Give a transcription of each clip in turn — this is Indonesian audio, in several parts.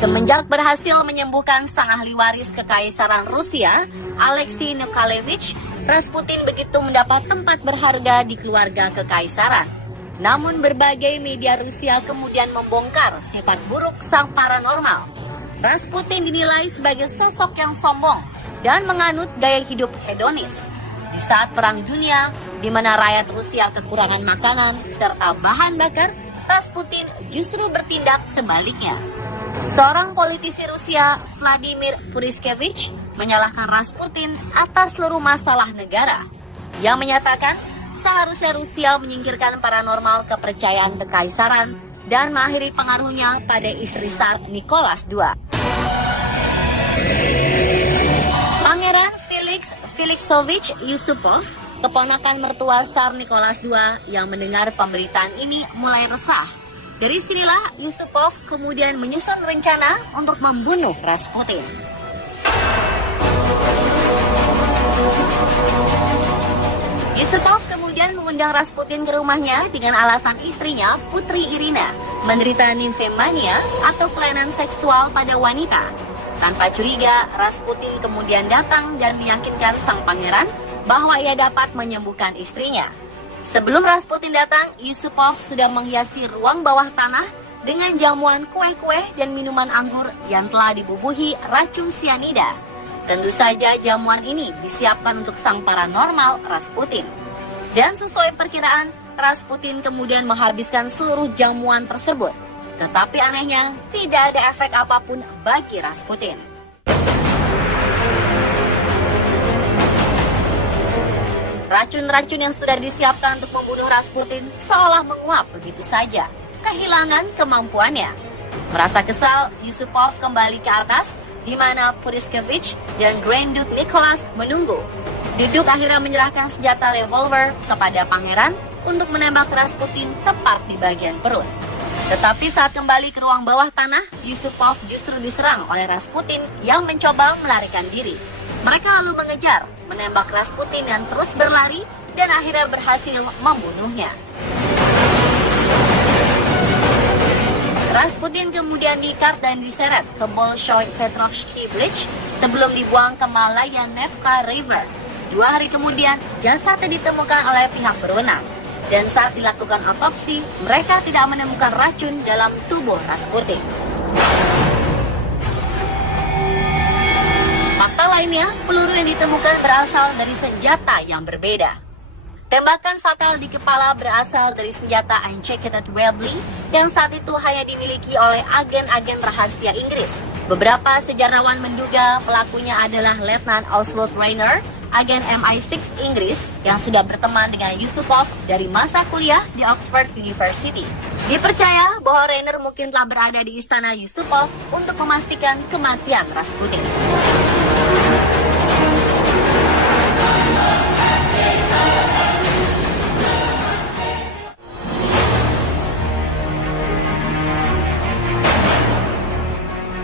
Semenjak berhasil menyembuhkan sang ahli waris kekaisaran Rusia, Alexei Nikolaevich, Rasputin begitu mendapat tempat berharga di keluarga kekaisaran. Namun berbagai media Rusia kemudian membongkar sifat buruk sang paranormal. Rasputin dinilai sebagai sosok yang sombong dan menganut gaya hidup hedonis. Di saat Perang Dunia, di mana rakyat Rusia kekurangan makanan serta bahan bakar, Rasputin justru bertindak sebaliknya. Seorang politisi Rusia, Vladimir Puriskevich, menyalahkan Rasputin atas seluruh masalah negara. Yang menyatakan seharusnya Rusia menyingkirkan paranormal kepercayaan kekaisaran dan mengakhiri pengaruhnya pada istri Tsar Nicholas II. Pangeran Felixovich Yusupov, keponakan mertua Tsar Nicholas II yang mendengar pemberitaan ini mulai resah. Dari sinilah Yusupov kemudian menyusun rencana untuk membunuh Rasputin. Yusupov kemudian mengundang Rasputin ke rumahnya dengan alasan istrinya, Putri Irina, menderita nymphomania atau kelainan seksual pada wanita. Tanpa curiga, Rasputin kemudian datang dan meyakinkan sang pangeran bahwa ia dapat menyembuhkan istrinya. Sebelum Rasputin datang, Yusupov sudah menghiasi ruang bawah tanah dengan jamuan kue-kue dan minuman anggur yang telah dibubuhi racun sianida. Tentu saja jamuan ini disiapkan untuk sang paranormal Rasputin. Dan sesuai perkiraan, Rasputin kemudian menghabiskan seluruh jamuan tersebut. Tetapi anehnya, tidak ada efek apapun bagi Rasputin. Racun-racun yang sudah disiapkan untuk membunuh Rasputin seolah menguap begitu saja, kehilangan kemampuannya. Merasa kesal, Yusupov kembali ke atas, di mana Puriskevich dan Grand Duke Nicholas menunggu. Duduk akhirnya menyerahkan senjata revolver kepada pangeran untuk menembak Rasputin tepat di bagian perut. Tetapi saat kembali ke ruang bawah tanah, Yusupov justru diserang oleh Rasputin yang mencoba melarikan diri. Mereka lalu mengejar, menembak Rasputin dan terus berlari dan akhirnya berhasil membunuhnya. Rasputin kemudian diikat dan diseret ke Bolshoi-Petrovsky Bridge sebelum dibuang ke Malaya-Nevka River. 2 hari kemudian, jasadnya ditemukan oleh pihak berwenang. Dan saat dilakukan otopsi, mereka tidak menemukan racun dalam tubuh Rasputin. Fakta lainnya, peluru yang ditemukan berasal dari senjata yang berbeda. Tembakan fatal di kepala berasal dari senjata Unchecked Webley yang saat itu hanya dimiliki oleh agen-agen rahasia Inggris. Beberapa sejarawan menduga pelakunya adalah Letnan Oswald Rayner, agen MI6 Inggris yang sudah berteman dengan Yusupov dari masa kuliah di Oxford University. Dipercaya bahwa Rayner mungkin telah berada di istana Yusupov untuk memastikan kematian Rasputin.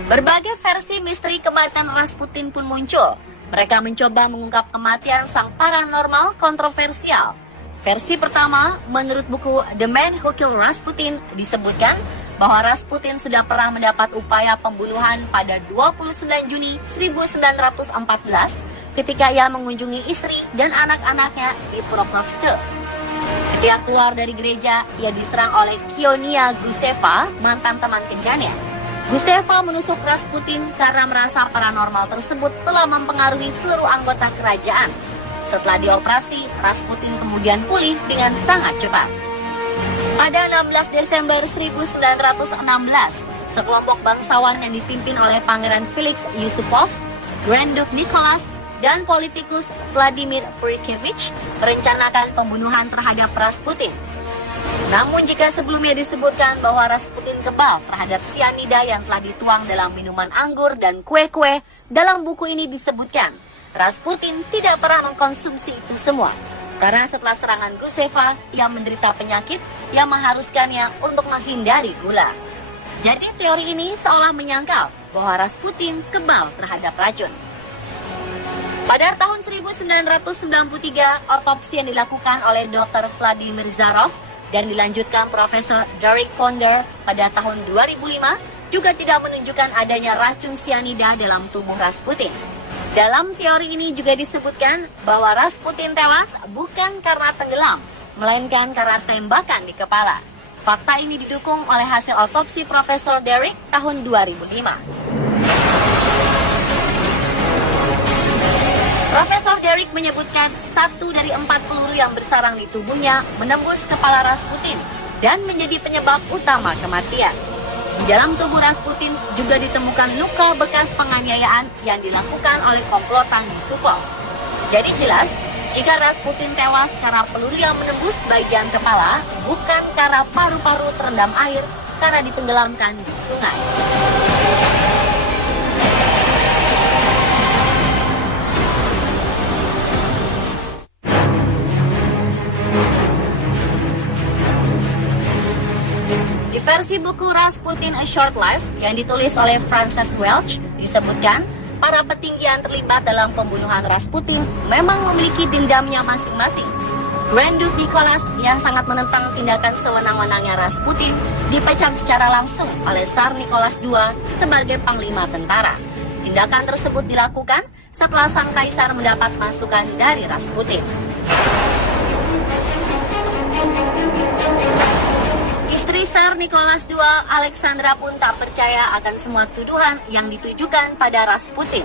Berbagai versi misteri kematian Rasputin pun muncul. Mereka mencoba mengungkap kematian sang paranormal kontroversial. Versi pertama, menurut buku The Man Who Killed Rasputin, disebutkan bahwa Rasputin sudah pernah mendapat upaya pembunuhan pada 29 Juni 1914 ketika ia mengunjungi istri dan anak-anaknya di Pokrovsk. Ketika keluar dari gereja, ia diserang oleh Kionia Guseva, mantan teman kencannya. Guseva menusuk Rasputin karena merasa paranormal tersebut telah mempengaruhi seluruh anggota kerajaan. Setelah dioperasi, Rasputin kemudian pulih dengan sangat cepat. Pada 16 Desember 1916, sekelompok bangsawan yang dipimpin oleh Pangeran Felix Yusupov, Grand Duke Nicholas, dan politikus Vladimir Puriskevich merencanakan pembunuhan terhadap Rasputin. Namun jika sebelumnya disebutkan bahwa Rasputin kebal terhadap sianida yang telah dituang dalam minuman anggur dan kue-kue, dalam buku ini disebutkan Rasputin tidak pernah mengkonsumsi itu semua. Karena setelah serangan Guseva, ia menderita penyakit yang mengharuskannya untuk menghindari gula. Jadi teori ini seolah menyangkal bahwa Rasputin kebal terhadap racun. Pada tahun 1993, otopsi yang dilakukan oleh Dr. Vladimir Zarov dan dilanjutkan Profesor Derek Ponder pada tahun 2005 juga tidak menunjukkan adanya racun sianida dalam tubuh Rasputin. Dalam teori ini juga disebutkan bahwa Rasputin tewas bukan karena tenggelam, melainkan karena tembakan di kepala. Fakta ini didukung oleh hasil otopsi Profesor Derrick tahun 2005. Profesor Derrick menyebutkan 1 dari 4 peluru yang bersarang di tubuhnya menembus kepala Rasputin dan menjadi penyebab utama kematian. Di dalam tubuh Rasputin juga ditemukan luka bekas penganiayaan yang dilakukan oleh komplotan Yusupov. Jadi jelas, jika Rasputin tewas karena peluru yang menembus bagian kepala, bukan karena paru-paru terendam air karena ditenggelamkan di sungai. Di versi buku Rasputin A Short Life yang ditulis oleh Frances Welch, disebutkan para petinggi yang terlibat dalam pembunuhan Rasputin memang memiliki dendamnya masing-masing. Grand Duke Nicholas yang sangat menentang tindakan sewenang-wenangnya Rasputin dipecat secara langsung oleh Tsar Nicholas II sebagai panglima tentara. Tindakan tersebut dilakukan setelah sang kaisar mendapat masukan dari Rasputin. Istri Tsar Nicholas II, Alexandra pun tak percaya akan semua tuduhan yang ditujukan pada Rasputin.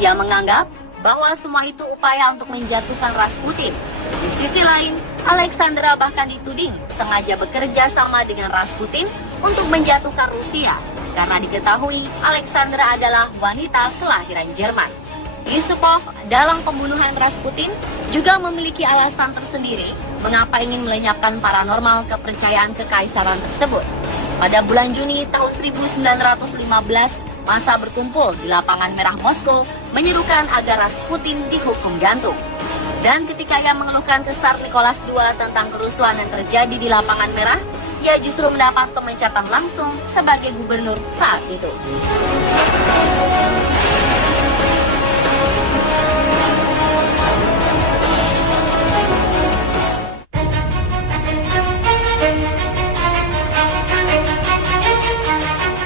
Ia menganggap bahwa semua itu upaya untuk menjatuhkan Rasputin. Di sisi lain, Alexandra bahkan dituding sengaja bekerja sama dengan Rasputin untuk menjatuhkan Rusia, karena diketahui Alexandra adalah wanita kelahiran Jerman. Yusupov dalam pembunuhan Rasputin juga memiliki alasan tersendiri mengapa ingin melenyapkan paranormal kepercayaan kekaisaran tersebut. Pada bulan Juni tahun 1915, massa berkumpul di Lapangan Merah Moskow menyerukan agar Rasputin dihukum gantung. Dan ketika ia mengeluhkan ke Tsar Nicholas II tentang kerusuhan yang terjadi di Lapangan Merah, ia justru mendapat pemecatan langsung sebagai gubernur saat itu.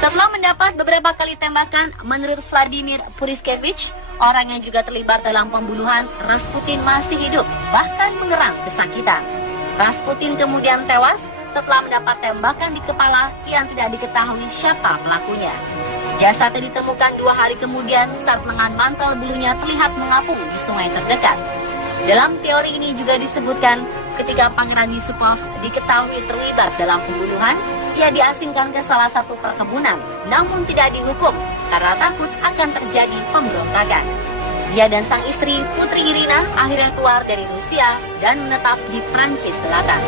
Setelah mendapat beberapa kali tembakan, menurut Vladimir Puriskevich, orang yang juga terlibat dalam pembunuhan, Rasputin masih hidup, bahkan mengerang kesakitan. Rasputin kemudian tewas setelah mendapat tembakan di kepala yang tidak diketahui siapa pelakunya. Jasadnya ditemukan 2 hari kemudian saat lengan mantel bulunya terlihat mengapung di sungai terdekat. Dalam teori ini juga disebutkan ketika Pangeran Yusupov diketahui terlibat dalam pembunuhan, ia diasingkan ke salah satu perkebunan, namun tidak dihukum karena takut akan terjadi pemberontakan. Dia dan sang istri, Putri Irina, akhirnya keluar dari Rusia dan menetap di Prancis Selatan.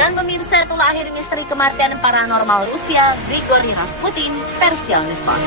Dan pemirsa, itulah akhir misteri kematian paranormal Rusia, Grigory Rasputin, versi Onlyspot.